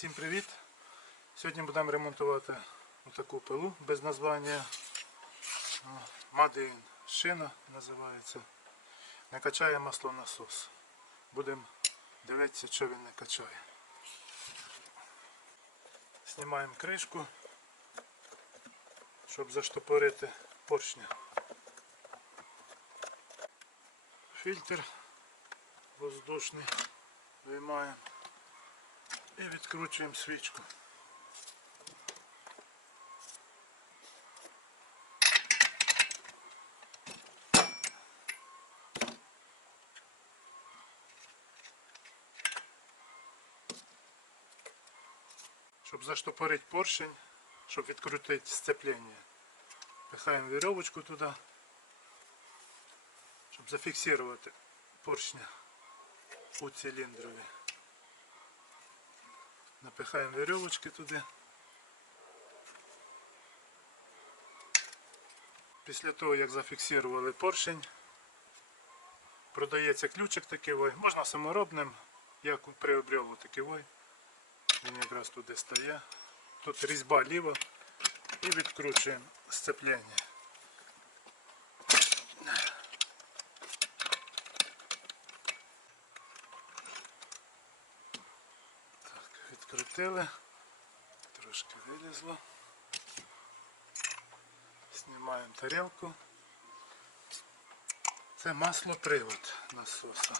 Всім привіт! Сьогодні будемо ремонтувати таку пилу без названня. Мадин шина називається. Не качає маслонасос. Будемо дивитися, що він не качає. Знімаємо кришку, щоб заштопорити поршня. Фільтр воздушний виймаємо і відкручуємо свічку. Щоб заштопорити поршень, щоб відкрутити сцеплення. Пихаємо вірьовочку туди, щоб зафіксувати поршня у циліндрові. Напихаємо вірьовочки туди. Після того, як зафіксували поршень, продається ключик такий, ой. можна саморобним, як приобрел такий. ой. Він якраз туди стає. Тут різьба ліва і відкручуємо сцеплення. Так, відкрутили, трошки вилізло. Знімаємо тарілку. Це маслопривод насоса.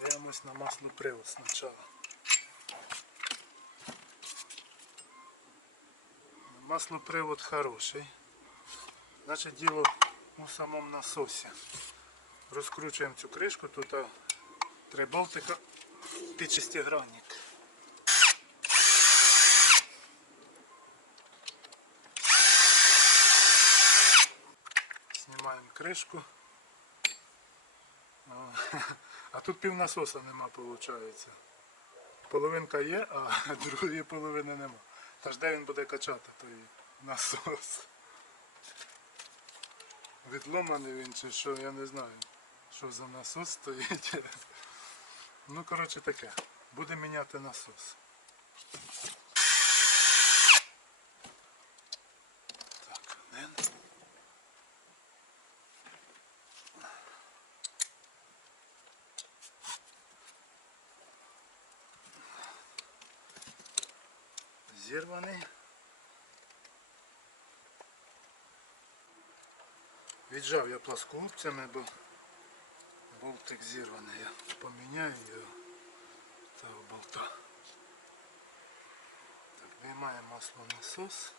Дивимось на маслопривод спочатку. Маслопривод хороший. Значить діло у самому насосі. Розкручуємо цю кришку, тут три болтика під шестигранник. Знімаємо кришку. А тут пів насоса нема, виходить. Половинка є, а другої половини нема. Тож де він буде качати той насос? Відломаний він чи що, я не знаю. Що за насос стоїть. Ну, коротше таке. Буде міняти насос. Зірваний. Віджав я плоскогубцями, бо болтик зірваний. Я поміняю його того болта. Так, виймаємо масло насос.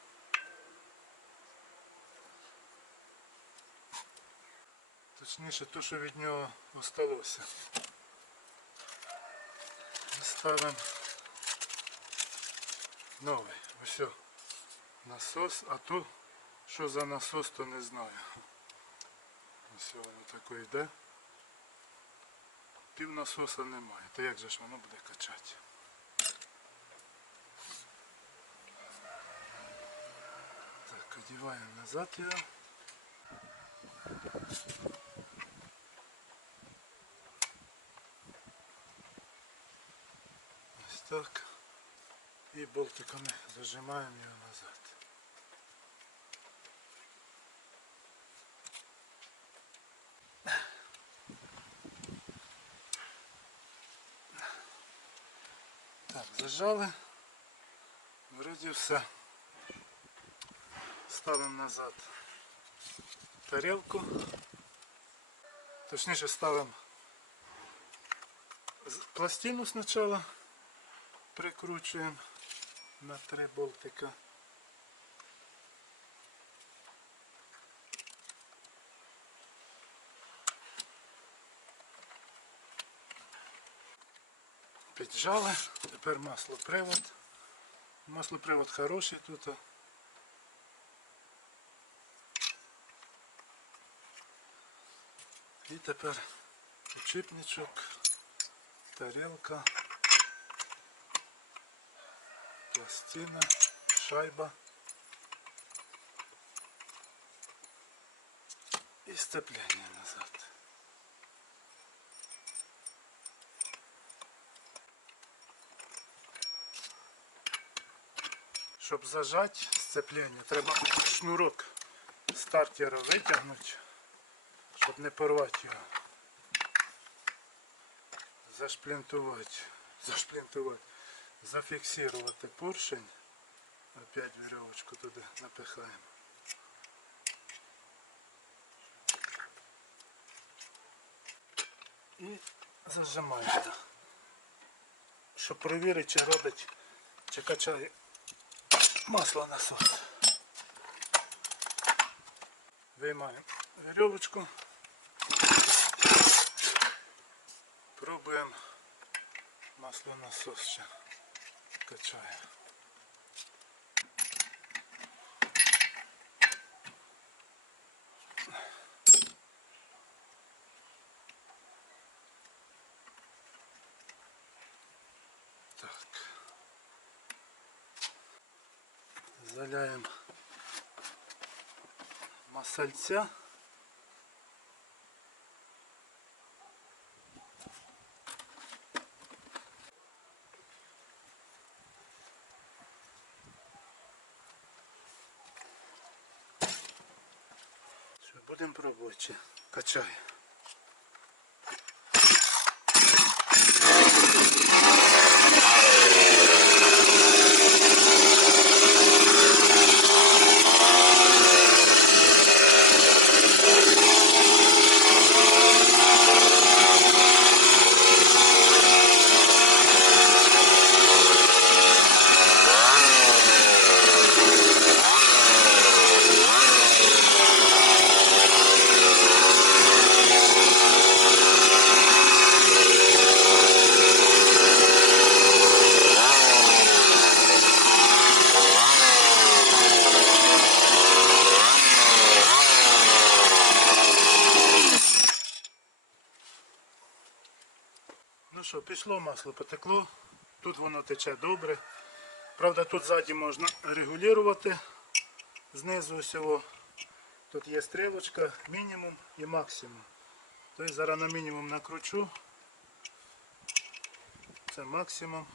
Точніше, то, що від нього осталося. Ставимо новий. Ось насос, а то що за насос, то не знаю. Ось воно таке йде. Пів насоса немає. То як же ж воно буде качати? Так, одіваємо назад його. Ось так. І болтиками зажимаємо його назад. Так, зажали. Вроді все. Ставимо назад тарілку. Точніше ставимо пластину спочатку прикручуємо на три болтика. Піджали, тепер маслопривод. Маслопривод хороший тут. І тепер учипничок, тарілка. Пластина, шайба и сцепление назад. Щоб зажати сцеплення, треба шнурок стартера витягнути, щоб не порвати його. Зашплінтувати, зашплінтувати, зафіксувати поршень. Опять веревочку туди напихаємо. І зажимаєте. Щоб перевірити, чи робить, чи качає масло насос. Виймаємо веревочку. Пробуємо масло насос ще качає. Так. Заляємо масальця. Будемо пробувати. чи. Що, пішло масло, потекло. Тут воно тече добре. Правда, тут ззаді можна регулювати. Знизу всього. Тут є стрілочка, мінімум і максимум. Тобто зараз на мінімум накручу. Це максимум,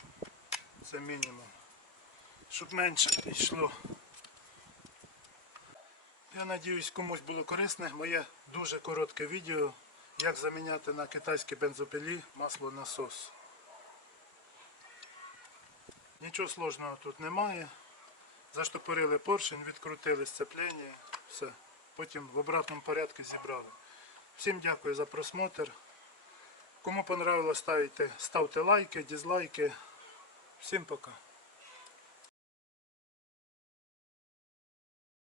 це мінімум. Щоб менше йшло. Я сподіваюся, комусь було корисне моє дуже коротке відео, як заміняти на китайській бензопилі масло насос. Нічого сложного тут немає. Заштопорили поршень, відкрутили сцеплення, все. Потім в обратному порядку зібрали. Всім дякую за просмотр. Кому понравилось, ставте, ставте лайки, дизлайки. Всім пока.